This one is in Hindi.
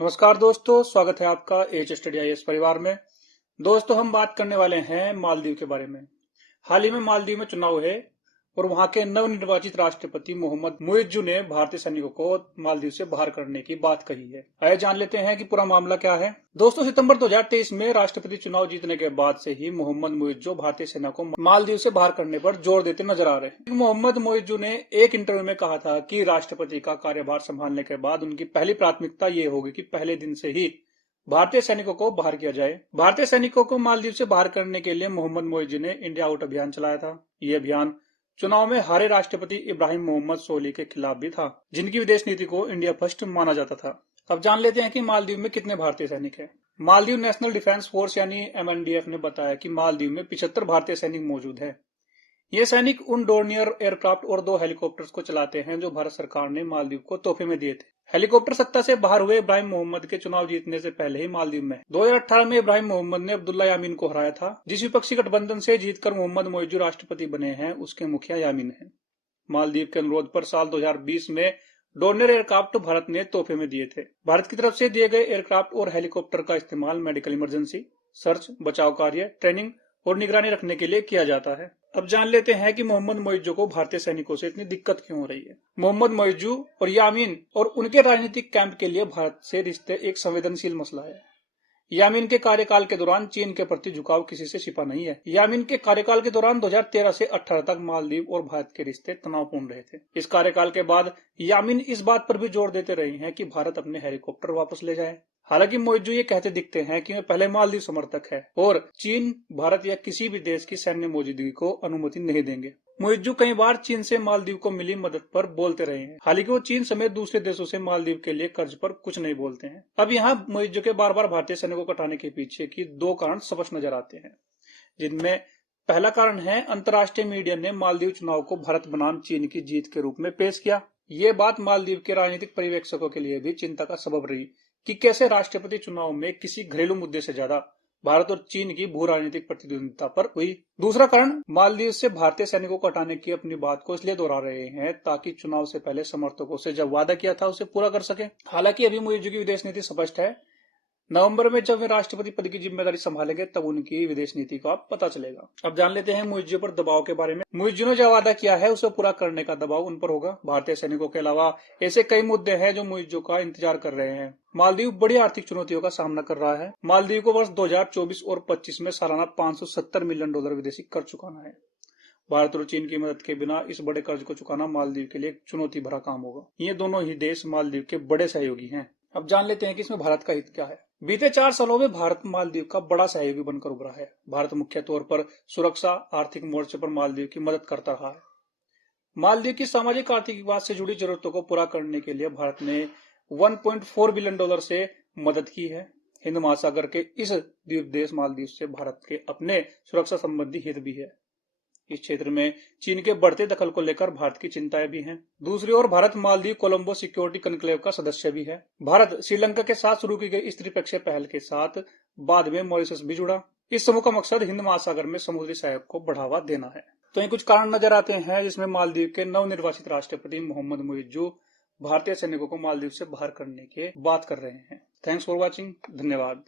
नमस्कार दोस्तों, स्वागत है आपका एच स्टडी आईएएस परिवार में। दोस्तों, हम बात करने वाले हैं मालदीव के बारे में। हाल ही में मालदीव में चुनाव है और वहां के नवनिर्वाचित राष्ट्रपति मोहम्मद मुइज्जू ने भारतीय सैनिकों को मालदीव से बाहर करने की बात कही है। आइए जान लेते हैं कि पूरा मामला क्या है। दोस्तों, सितंबर 2023 में राष्ट्रपति चुनाव जीतने के बाद से ही मोहम्मद मुइज्जू भारतीय सेना को मालदीव से बाहर करने पर जोर देते नजर आ रहे हैं। मोहम्मद मुइज्जू ने एक इंटरव्यू में कहा था कि राष्ट्रपति का कार्यभार संभालने के बाद उनकी पहली प्राथमिकता ये होगी कि पहले दिन से ही भारतीय सैनिकों को बाहर किया जाए। भारतीय सैनिकों को मालदीव से बाहर करने के लिए मोहम्मद मुइज्जू ने इंडिया आउट अभियान चलाया था। ये अभियान चुनाव में हारे राष्ट्रपति इब्राहिम मोहम्मद सोलिह के खिलाफ भी था, जिनकी विदेश नीति को इंडिया फर्स्ट माना जाता था। अब जान लेते हैं कि मालदीव में कितने भारतीय सैनिक हैं। मालदीव नेशनल डिफेंस फोर्स यानी MNDF ने बताया कि मालदीव में 75 भारतीय सैनिक मौजूद हैं। ये सैनिक उन डोर्नियर एयरक्राफ्ट और 2 हेलीकॉप्टर्स को चलाते हैं जो भारत सरकार ने मालदीव को तोहफे में दिए थे। हेलीकॉप्टर सत्ता से बाहर हुए इब्राहिम मोहम्मद के चुनाव जीतने से पहले ही मालदीव में 2018 में इब्राहिम मोहम्मद ने अब्दुल्ला यामीन को हराया था। जिस विपक्षी गठबंधन से जीतकर मोहम्मद मुइज्जू राष्ट्रपति बने हैं, उसके मुखिया यामीन हैं। मालदीव के अनुरोध पर साल 2020 में डोर्नियर एयरक्राफ्ट भारत ने तोहफे में दिए थे। भारत की तरफ से दिए गए एयरक्राफ्ट और हेलीकॉप्टर का इस्तेमाल मेडिकल इमरजेंसी, सर्च, बचाव कार्य, ट्रेनिंग और निगरानी रखने के लिए किया जाता है। अब जान लेते हैं कि मोहम्मद मुइज्जू को भारतीय सैनिकों से इतनी दिक्कत क्यों हो रही है। मोहम्मद मुइज्जू और यामीन और उनके राजनीतिक कैंप के लिए भारत से रिश्ते एक संवेदनशील मसला है। यामीन के कार्यकाल के दौरान चीन के प्रति झुकाव किसी से छिपा नहीं है। यामीन के कार्यकाल के दौरान 2013 से 18 तक मालदीव और भारत के रिश्ते तनावपूर्ण रहे थे। इस कार्यकाल के बाद यामीन इस बात पर भी जोर देते रहे हैं कि भारत अपने हेलीकॉप्टर वापस ले जाए। हालांकि मुइज्जू ये कहते दिखते हैं कि वे पहले मालदीव समर्थक है और चीन, भारत या किसी भी देश की सैन्य मौजूदगी को अनुमति नहीं देंगे। मुइज्जू कई बार चीन से मालदीव को मिली मदद पर बोलते रहे हैं। हालांकि वो चीन समेत दूसरे देशों से मालदीव के लिए कर्ज पर कुछ नहीं बोलते हैं। अब यहाँ मुइज्जू के बार बार भारतीय सैनिकों को हटाने के पीछे की 2 कारण स्पष्ट नजर आते हैं, जिनमें पहला कारण है अंतर्राष्ट्रीय मीडिया ने मालदीव चुनाव को भारत बनाम चीन की जीत के रूप में पेश किया। ये बात मालदीव के राजनीतिक पर्यवेक्षकों के लिए भी चिंता का सबब रही कि कैसे राष्ट्रपति चुनाव में किसी घरेलू मुद्दे से ज्यादा भारत और चीन की भू राजनीतिक प्रतिद्वंदिता पर हुई। दूसरा कारण, मालदीव से भारतीय सैनिकों को हटाने की अपनी बात को इसलिए दोहरा रहे हैं ताकि चुनाव से पहले समर्थकों से जब वादा किया था उसे पूरा कर सके। हालांकि अभी मुइज्जू की विदेश नीति स्पष्ट है। नवंबर में जब वे राष्ट्रपति पद की जिम्मेदारी संभालेंगे तब उनकी विदेश नीति का पता चलेगा। अब जान लेते हैं मुइज्जू पर दबाव के बारे में। मुइज्जू ने जो वादा किया है उसे पूरा करने का दबाव उन पर होगा। भारतीय सैनिकों के अलावा ऐसे कई मुद्दे हैं जो मुइज्जू का इंतजार कर रहे हैं। मालदीव बड़ी आर्थिक चुनौतियों का सामना कर रहा है। मालदीव को वर्ष 2024 और 25 में सालाना $570 मिलियन विदेशी कर्ज चुकाना है। भारत और चीन की मदद के बिना इस बड़े कर्ज को चुकाना मालदीव के लिए एक चुनौती भरा काम होगा। ये दोनों ही देश मालदीव के बड़े सहयोगी हैं। अब जान लेते हैं कि इसमें भारत का हित क्या है। बीते 4 सालों में भारत मालदीव का बड़ा सहयोगी बनकर उभरा है। भारत मुख्य तौर पर सुरक्षा, आर्थिक मोर्चे पर मालदीव की मदद करता रहा है। मालदीव की सामाजिक आर्थिक विकास से जुड़ी जरूरतों को पूरा करने के लिए भारत ने $1.4 बिलियन से मदद की है। हिंद महासागर के इस द्वीप देश मालदीव से भारत के अपने सुरक्षा संबंधी हित भी है। इस क्षेत्र में चीन के बढ़ते दखल को लेकर भारत की चिंताएं भी हैं। दूसरी ओर भारत मालदीव कोलंबो सिक्योरिटी कनक्लेव का सदस्य भी है। भारत श्रीलंका के साथ शुरू की गई इस त्रिपक्षीय पहल के साथ बाद में मॉरिशस भी जुड़ा। इस समूह का मकसद हिंद महासागर में समुद्री सहयोग को बढ़ावा देना है। तो ये कुछ कारण नजर आते हैं जिसमें मालदीव के नवनिर्वाचित राष्ट्रपति मोहम्मद मुइज्जू भारतीय सैनिकों को मालदीव से बाहर करने की बात कर रहे हैं। Thanks for watching. धन्यवाद।